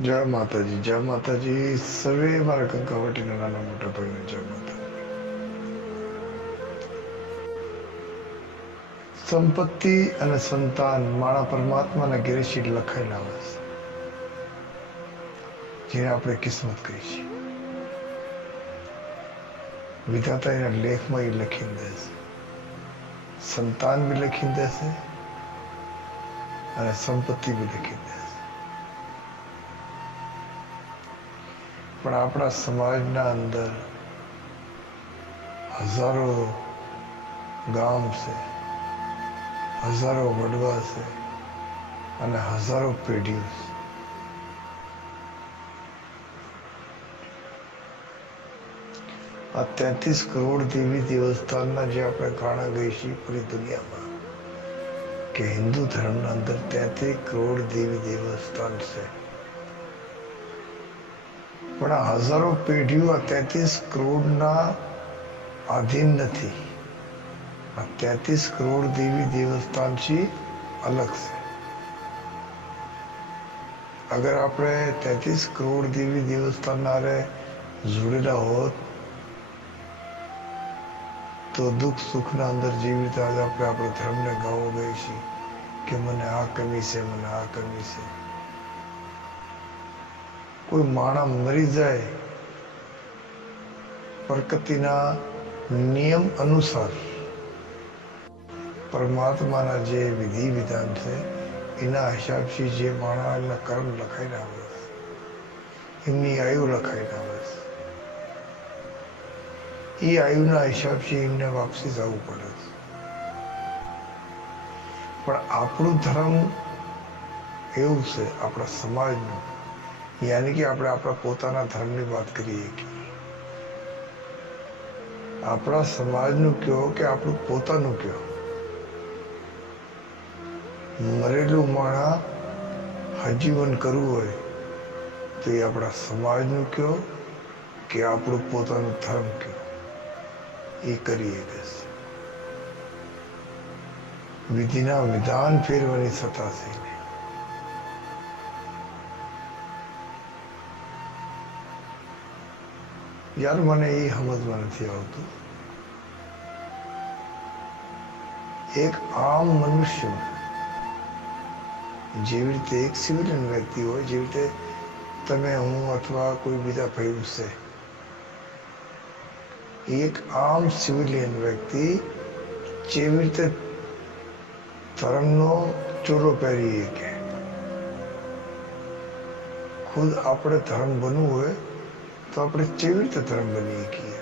જય માતાજી સર્વે મારા કંકાવટીના નાના મોટા ભાઈઓ જય માતાજી. સંપત્તિ અને સંતાન મારા પરમાત્માના ઘેરે લખાયેલા આવે છે, જેને આપણે કિસ્મત કહી છીએ. વિધાતા એના લેખમાં એ લખીને દેશે, સંતાન બી લખીને દેશે અને સંપત્તિ બી લખીને દેશે. પણ આપણા સમાજના અંદર હજારો ગામ છે, હજારો વડવા છે અને હજારો પેઢીઓ છે. આ 33 કરોડ દેવી દેવસ્થાનના જે આપણે ગાણા ગઈ છીએ પૂરી દુનિયામાં, કે હિન્દુ ધર્મના અંદર 33 કરોડ દેવી દેવસ્થાન છે. પણ આ હજારો પેઢીઓ આ 33 કરોડના આધીન નથી. આ 33 કરોડ દેવી દેવસ્થાનથી અલગ છે. અગર આપણે 33 કરોડ દેવી દેવસ્થાનના જોડેલા હોત તો દુઃખ સુખના અંદર જેવી રીતે આજે આપણે આપણા ધર્મને ગાવો ગઈ છીએ કે મને આ કમી છે, મને આ કમી છે. કોઈ માણસ મરી જાય પ્રકૃતિના નિયમ અનુસાર, પરમાત્માના જે વિધિ વિધાન છે એના હિસાબથી જે માણસના કર્મ લખાઈને આવે છે, એમની આયુ લખાઈને આવે છે, એ આયુના હિસાબથી એમને વાપસી જવું પડે છે. પણ આપણું ધર્મ એવું છે, આપણા સમાજનું, યાની કે આપણે આપણા પોતાના ધર્મની વાત કરીએ કે આપણા સમાજનું કહો કે આપણું પોતાનું કહો, મરેલું માણસ હજીવન કરવું હોય તો એ આપણા સમાજનું કહો કે આપણું પોતાનું ધર્મ કહો, એ કરીએ કે વિધિના વિધાન ફેરવાની સત્તા છે. યાર મને એ સમજમાં નથી આવતું. એક આમ મનુષ્ય જેવી રીતે એક સિવિલિયન વ્યક્તિ હોય, જેવી રીતે તમે, હું અથવા કોઈ બીજા ભાઈ છે, એક આમ સિવિલિયન વ્યક્તિ જેવી રીતે ધર્મનો ચોરો પહેરીએ કે ખુદ આપણે ધર્મ બનવું હોય તો આપણે કેવી રીતે ધર્મ બનીએ છીએ.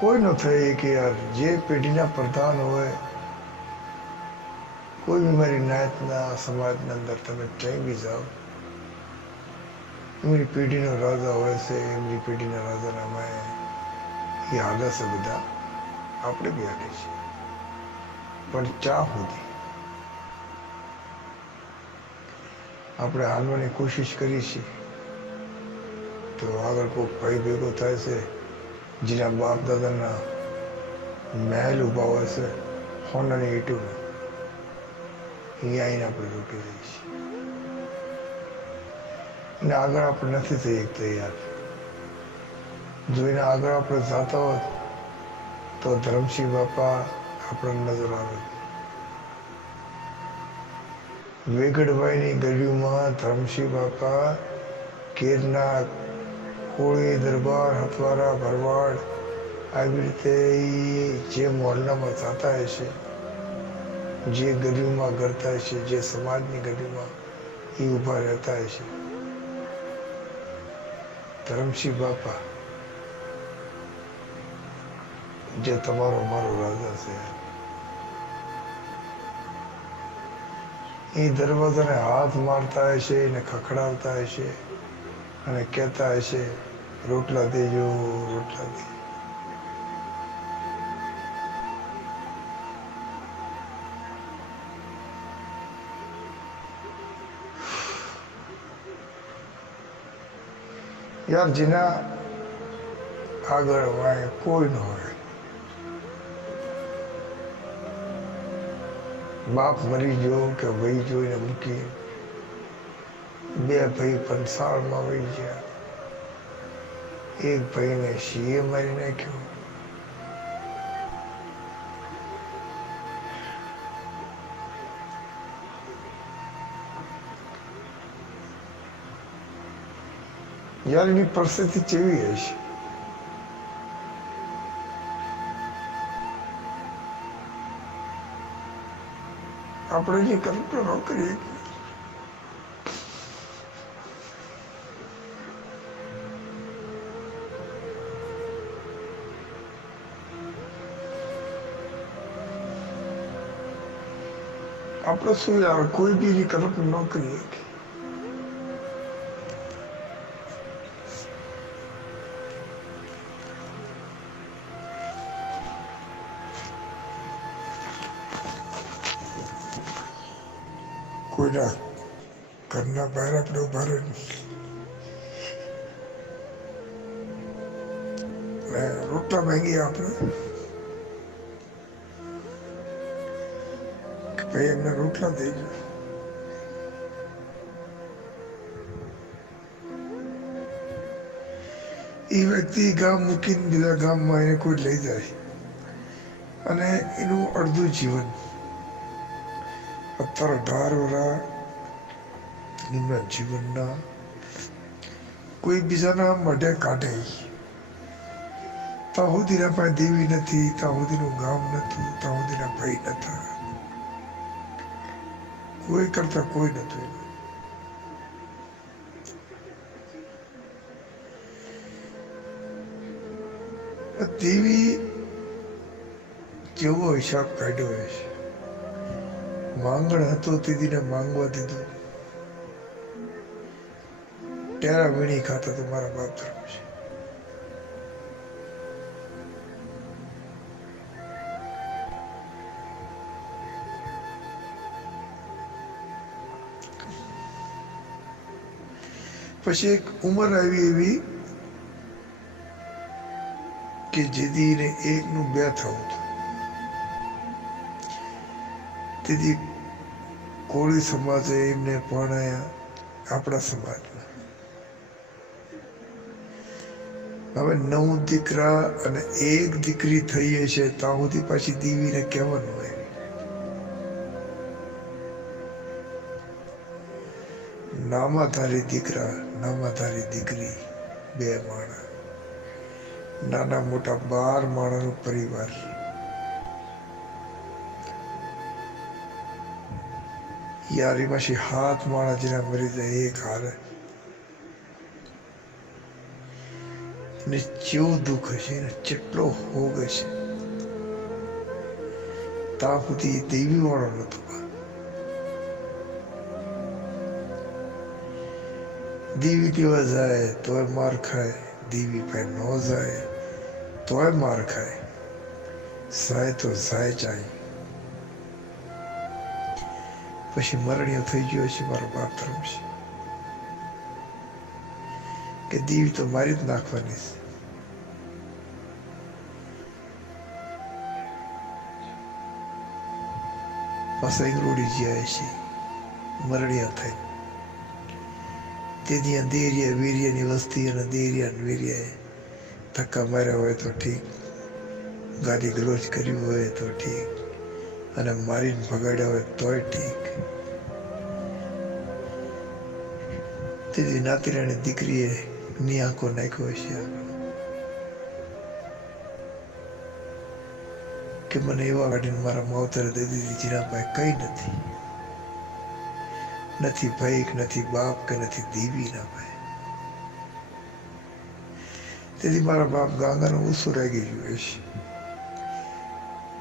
કોઈ ન થાય કે યાર જે પેઢીના પ્રધાન હોય, કોઈ બી મારી નાયતના સમાજના અંદર તમે ક્યાંય બી જાઓ, એમની પેઢીનો રાજા હોય છે, એમની પેઢીના રાજાના અમે એ હાલે છે બધા, આપણે બી હાલે છીએ. પણ ચા સુધી આપણે હાલવાની કોશિશ કરી છે તો આગળ કોઈ ભાઈ ભેગો થાય છે જેના બાપ દાદાના મહેલ ઊભા હોય છે, હોનાની ઈંટોના, અહીંયા આવીને આપણે રોકી દઈએ છીએ. એને આગળ આપણે નથી થઈ શકતા યાર. જો એના આગળ આપણે જતા હોત તો ધરમસિંહ બાપા આપણને નજર આવે. વેગડભાઈની ગલીમાં ધરમસિંહ બાપા, કેરના કોળી, દરબાર, હથવારા, ભરવાડ, આવી રીતે જે મોહલ્લામાં થતા હશે, જે ગલીમાં કરતા હશે, જે સમાજની ગલીમાં એ ઊભા રહેતા હશે, ધરમસિંહ બાપા જે તમારો મારો રાજા છે, એ દરવાજાને હાથ મારતા હશે, એને ખખડાવતા હશે અને કહેતા હશે રોટલા દેજો, રોટલા દે. યાર જેના આગળ વાય કોઈ ન હોય, બાપ મરી ગયો કે ભાઈ જોઈને મૂકી, બે ભાઈ પંસાળમાં વહી ગયા, એક ભાઈને સિંહે મારી નાખ્યો. યાર એની પરિસ્થિતિ કેવી હશે? આપણે જે કલ્પના ન કરીએ. આપણે શું યાર કોઈ બી કલ્પના ન કરીએ. કોઈના ઘરના બહાર આપણે ઉભા રહીને રોટલા માંગીએ આપણે કે ભાઈ એમને રોટલા દેજો. એ વ્યક્તિ ગામ મૂકીને બીજા ગામમાં એને કોઈ લઈ જાય અને એનું અડધું જીવન 18 વર્ષ એમના જીવનના કોઈ બીજાના મોઢે કાઢે. ત્યાં સુધીના પાસે દેવી નથી, ત્યાં સુધીનું ગામ નતું, ત્યાં સુધીના ભાઈ નતા, કોઈ કરતા કોઈ નતું. દેવી જેવો હિસાબ કાઢ્યો હોય છે. માંગણ હતો દીદીને માંગવા દીધું. ટેરા વીણી ખાતા તો મારા બાપ ધર્મ છે. પછી એક ઉંમર આવી એવી કે જેથી ને એકનું બે થવું હતું. તેથી કોળી સમાજે એમને પરણાયા આપણા સમાજમાં. હવે 9 દીકરા અને 1 દીકરી થઈ હશે ત્યાં સુધી પાછી દેવીને કહેવાનું હોય નામાધારી દીકરા નામાધારી દીકરી, 2 માણસ, નાના મોટા 12 માણસનો પરિવાર. યાર એમાંથી 7 માણસ જેના મરી જાય એક હારે ને કેવું દુઃખ હશે ને કેટલો ભોગ હશે. ત્યાં સુધી દેવી વાળો નતો. દેવી દેવા જાય તોય માર ખાય, દેવી પાસે ન જાય તોય માર ખાય, જાય તો જાય જાય. પછી મરણીયો થઈ ગયો છે મારો બાપ ધર્મ છે કે દેવી તો મારી જ નાખવાની છે. પાછા ઇંગરોડી જાય છે મરણિયા થઈ. તેથી દેરિયા વીર્યની વસ્તી અને દેરિયા ને વીર્યાએ ધક્કા માર્યા હોય તો ઠીક, ગાડી ગલોચ કર્યું હોય તો ઠીક, અને મારીને ભગાડ્યા હોય તોય ઠીક. તેથી નાતીરાની દીકરીએ ની આંખો નાખ્યો છે કે મને એવા ગાડીને મારા માવતરે દઈ દીધી જેના પાસે કઈ નથી, નથી ભાઈ કે નથી બાપ કે નથી દેવી ના ભાઈ. તેથી મારા બાપ ગાંગાનો ઉસો રાગી ગયો છે.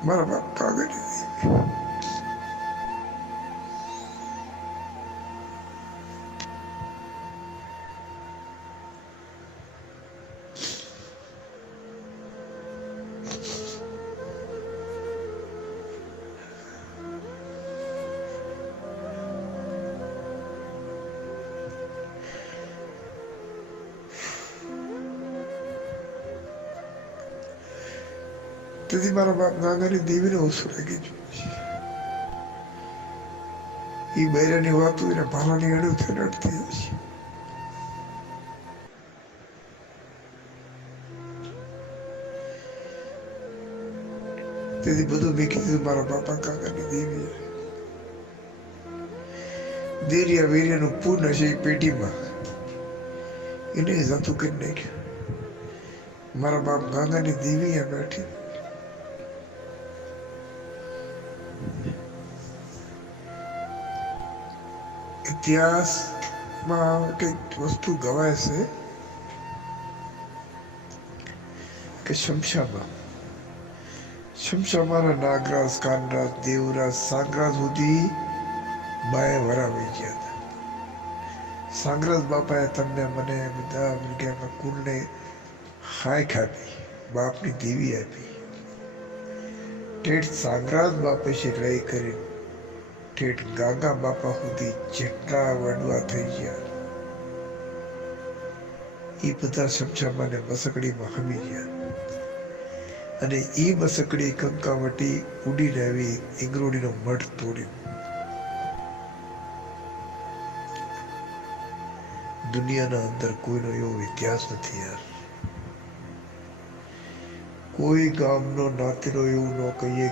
મારા બાપ કાગળ તેથી મારા બાપ ગાંગાની દેવીને ઓછું લાગી ગયું છે. એ બૈરાની વાતો એને ભાલાની અડું થઈને અડતી હશે. તેથી બધું મેં કીધું મારા બાપા કાકાની દેવી દેરિયા વેરિયાનું પૂન હશે એ પેટીમાં એને જતું કરી નાખ્યું. મારા બાપ ગાંગાની દેવી અહીંયા બેઠી. ઇતિહાસમાં કંઈક વસ્તુ ગવાય છે કે શમશામાં નાગરાજ, કાનરાજ, દેવરાજ, સાંગરાજ સુધી બાએ વરાવી ગયા હતા. સાંગરાજ બાપાએ તમને મને બધા વિજ્ઞાનના કુલને હાઈક આપી, બાપની દેવી આપી. ઠેઠ સાંગરાજ બાપે છે લઈ કરી ઠેઠ ગાગા બાપા સુધી જેટલા વડવા થઈ ગયા એ બધા શમશામાને મસકડીમાં હમી ગયા. અને એ મસકડી કંકાવટી ઉડીને આવી ઇંગરોડીનો મઠ તોડ્યો. દુનિયાના અંદર કોઈનો એવો ઇતિહાસ નથી યાર. કોઈ ગામનો નાતેરો એવું ન કહીએ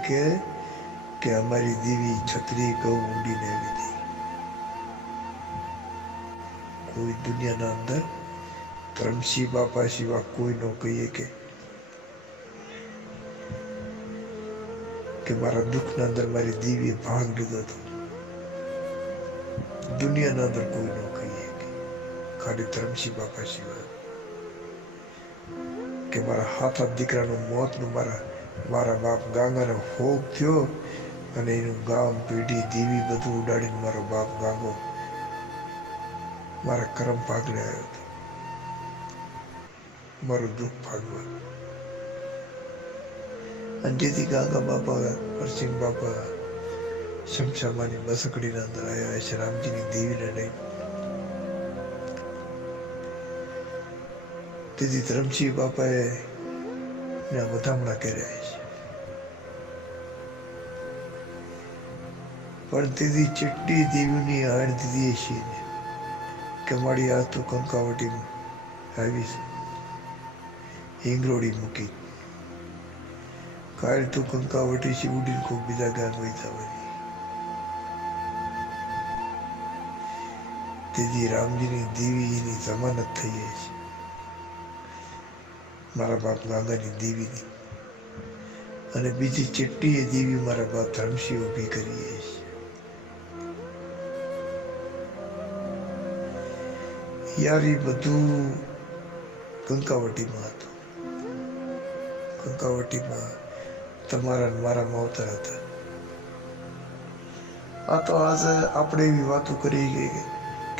કે અમારી દેવી છત્રી ઘઉં ઉડીને આવી હતી. કોઈ દુનિયાના અંદર ધરમસિંહ બાપા સિવાય કોઈ ન કહીએ કે મારા દુઃખના અંદર મારી દેવીએ ભાગ લીધો હતો. દુનિયાના અંદર કોઈ ન કહીએ ખાલી ધરમસિંહ બાપા સિવાય કે મારા હાથ દીકરાનું મોતનું મારા બાપ ગાંગાનો ભોગ થયો અને એનું ગામ પેઢી દેવી બધું ઉડાડીને મારો બાપ ગાંગો મારા કરમ ભાગલે આવ્યો હતો, મારું દુઃખ ભાગવા. અને જેથી ગાંગા બાપા નરસિંહ બાપા શમશામાની બસકડીના અંદર આવ્યા છે રામજીની દેવીને લઈ. તેથી ધરમસિંહ બાપાએ વધામણા કર્યા છે. પણ તેથી ચેટલી દેવીની આડ દીધી છે કે મારી આ તો કંકાવટીમાં આવી છે હિંગરોડી મૂકી. કાલ તું કંકાવટી છે ઉડીને કોઈ બીજા ગામ વહી જવાની. તેથી રામજીની દેવીની જમાનત થઈ ગઈ છે મારા બાપ ગાંગાની દેવીની. અને બીજી ચેટલી દેવી મારા બાપ ધરમસિંહ ઊભી કરી છે. યાર એ બધું કંકાવટીમાં હતું. કંકાવટીમાં તમારા મારા માવતર હતા. આ તો આજે આપણે એવી વાતો કરી ગઈ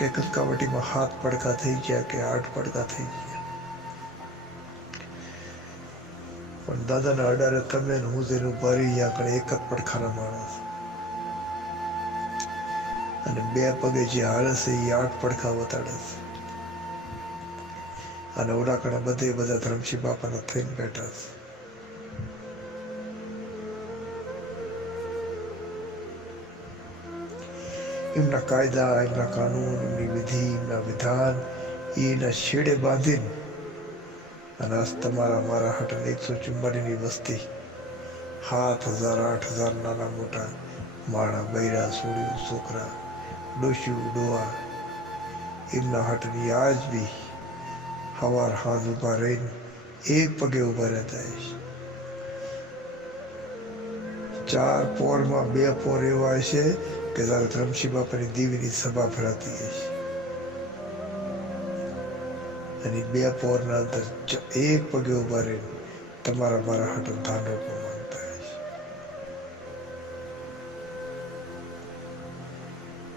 કે કંકાવટીમાં 7 પડઘા થઈ ગયા કે 8 પડઘા થઈ ગયા. પણ દાદાના અડારે તમે હું જેનું ભરી આગળ એક જ પડખાના માણસ અને 2 પગે જે હાલે છે એ 8 પડખા વતાડે છે. અને ઓલાકડા બધા ધરમસિંહ બાપાના થઈને બેઠા છે. એમના કાયદા, એમના કાનૂન, એમની વિધિ, એમના વિધાન એના છેડે બાંધીને અને આજ તમારા મારા હાટે 144ની વસ્તી 7,000 8,000 નાના મોટા માણા, બૈરા, સોળિયું, છોકરા, ડોશીઓ, ડોહા એમના હાટની આજ બી હવાર હાથ ઊભા રહીને એક પગે ઊભા રહેતા હશે. 4 પોરમાં 2 પોર એવા હશે કે જ્યારે ધરમસિંહ બાપાની દેવીની સભા ભરાતી હશે અને 2 પોરના અંદર એક પગે ઊભા રહીને તમારા મારા હાટો ધાન રોટલો માંગતા હશે.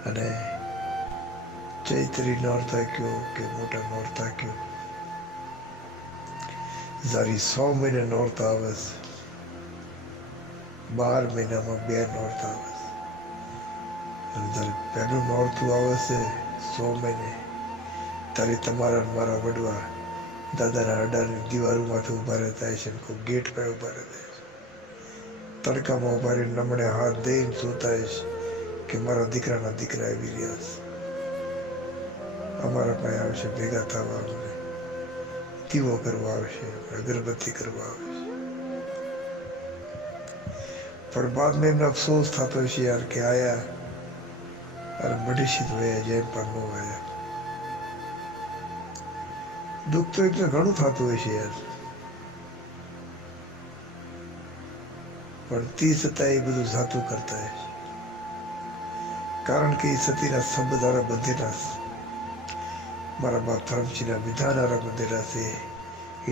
અને ચૈત્રી નોરતા કયો કે મોટા નોરતા કયો જ્યારે 100 મહિને નોરતા આવે છે, 12 મહિનામાં 2 નોરતા આવે છે. અને જ્યારે પહેલું નોરતું આવે છે 100 મહિને ત્યારે તમારા મારા વડવા દાદાના અડારની દિવાલોમાંથી ઊભા રહેતા હશે ને કોઈ ગેટ પર ઊભા રહેતા હશે. તડકામાં ઊભા રહીને નમણે હાથ દઈને જોતા હશે કે મારા દીકરાના દીકરા આવી રહ્યા છે, અમારા પાસે આવશે, ભેગા થવા અમને દીવો કરવા આવશે, અગરબત્તી કરવા આવશે. પણ બાદ में એમને અફસોસ થતો હશે યાર કે આયા અરે મડીશી તો વયા જેમ પણ ન આયા. દુઃખ તો એટલે ઘણું થતું હોય છે યાર, પણ તે છતાં એ બધું જાતું કરતા હોય, કારણ કે એ સતીના સંબંધ હારે બંધેલા છે, મારા બાપ ધર્મજીના વિધાન હારે બંધેલા છે,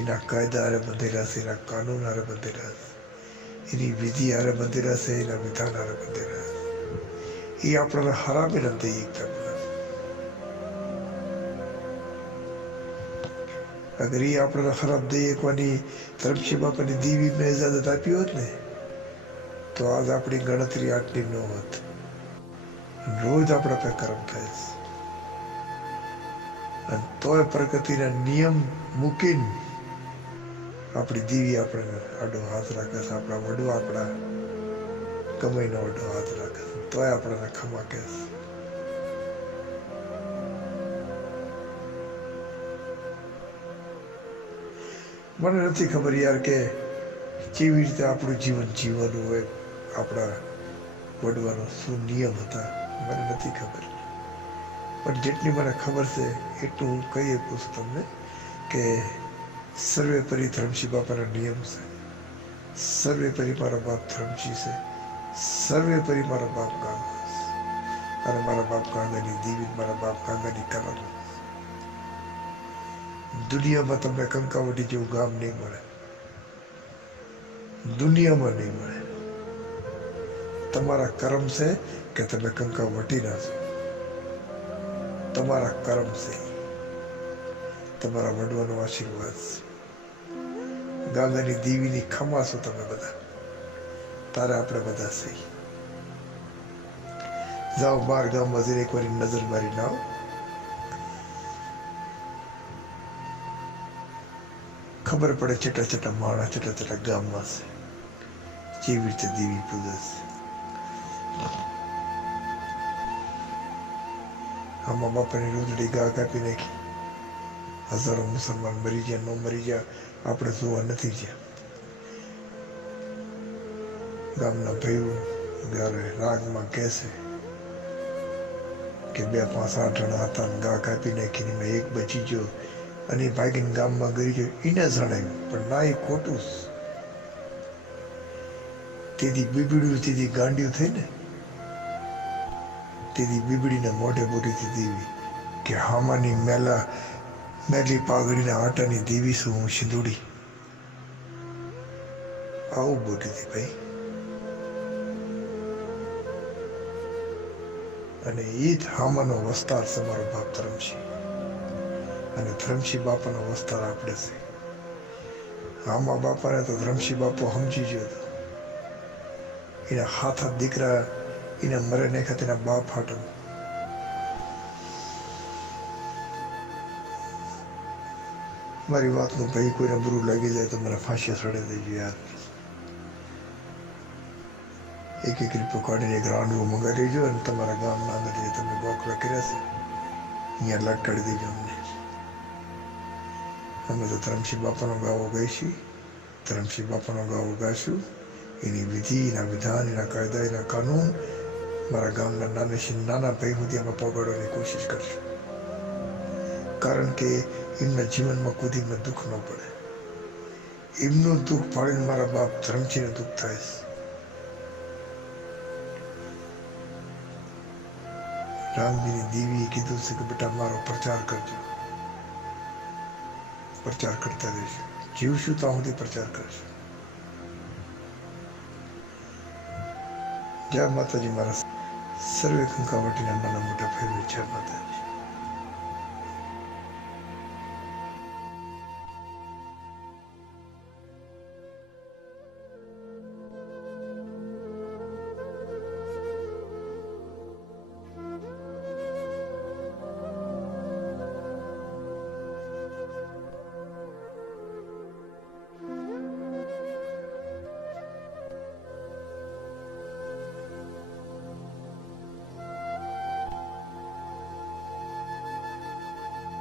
એના કાયદા હારે બંધેલા છે, એના કાનૂન હારે બંધેલા છે, એની વિધિ હારે બંધેલા છે, એના વિધાન હારે બંધેલા છે. એ આપણને હરામી નથી દઈ એકતા બધા. અગર એ આપણને ખરાબ દઈ એકવાની ધર્મશી બાપાની દીવીને ઇજાજત આપી હોત ને તો આજ આપણી ગણતરી આટલી ન હોત. રોજ આપણા पे કર્મ થાય છે, અને તોય પ્રકૃતિના નિયમ મૂકીને આપણી દીવી આપણે આડો હાથ રાખે છે, આપણા વડવા આપણા કમાઈનો આડો હાથ રાખે છે, તોય આપણને ખમા કહે છે. મને નથી ખબર યાર કે કેવી રીતે આપણું જીવન જીવવાનું હોય, આપણા વડવાનો શું નિયમ હતા, મને નથી ખબર. પણ જેટલી મને ખબર છે એટલું હું કહી શકું છું તમને કે સર્વે પરી ધર્મશી બાપાના નિયમ છે, સર્વે પરી મારા બાપ ધર્મશી છે, સર્વે પરી મારા બાપ ગાંગા છે, અને મારા બાપ ગાંગાની દીવી, મારા બાપ ગાંગાની કલમ. દુનિયામાં તમને કંકાવટી જેવું ગામ નહીં મળે, દુનિયામાં નહીં મળે. તમારા કર્મ છે કે તમે કંકાવટી ના છો, તમારા કર્મ છે, તમારા વડવાનો આશીર્વાદ છે. ગાંગાની દેવીની ખમા છો તમે બધા, તારે આપણે બધા સહી. જાઓ બાર ગામમાં જઈને એક વાર નજર મારી ના આવો, ખબર પડે છેટા છેટા માણસ છેટા છેટા ગામમાં છે કેવી રીતે દેવી પૂજે છે. આમાં બાપાની રોજડી ગા કાપી નાખી, હજારો મુસલમાન મરી ગયા, ન મરી ગયા આપણે જોવા નથી ગયા. ગામના ભાઈઓ જ્યારે રાગમાં કહેશે કે 2 5 8 જણા હતા ને ગા કાપી નાખીને મેં એક બચી ગયો અને ભાગીને ગામમાં ગઈ ગયો, એને જણાવ્યું. પણ ના, એ ખોટું. તેથી બીબડ્યું, તેથી ગાંડિયું થઈ ને, તેથી બીબડીને મોઢે બોલી દીધી કે હામાની મેલી પાઘડીના આટાની દેવી છું હું સિંધુડી. આવું બોલી હતી ભાઈ. અને એ જ હામાનો વસ્તાર છે મારો બાપ ધર્મશી, અને ધર્મશી બાપાનો વસ્તાર આપણે છે. હામા બાપાને તો ધર્મશી બાપો સમજી ગયો હતો, એના હાથ દીકરા એને મરે નાખ્યા તેના બાપ હાટો. મારી વાતનું ભાઈ કોઈને બુરું લાગી જાય તો મને ફાંસી સડે દેજો યાર. એક રૂપિયો કાઢીને એક રાંડવો મંગાવી દેજો અને તમારા ગામના અંદર જે તમે ગોખલા કર્યા છે અહીંયા લટકાડી દેજો અમને. અમે તો ધર્મશી બાપાનો ગાવો ગાઈશું, ધર્મશી બાપાનો ગાવો ગાઈશું. એની વિધિ, એના વિધાન, એના કાયદા, એના કાનૂન મારા ગામના નાના ભાઈ સુધી અમે પહોંચાડવાની કોશિશ કરશું. કારણ કે એમના જીવનમાં કોઈ એમને દુઃખ ન પડે. એમનું દુઃખ પાડીને મારા બાપ ધર્મશીને દુઃખ થાય છે. રામજીની દેવીએ કીધું છે કે બેટા મારો પ્રચાર કરજો, પ્રચાર કરતા રહેશું, જીવશું ત્યાં સુધી પ્રચાર કરશું. જય માતાજી. મારા સર્વે કંકાવટીના નાના મોટા ફેરવી. જય માતાજી.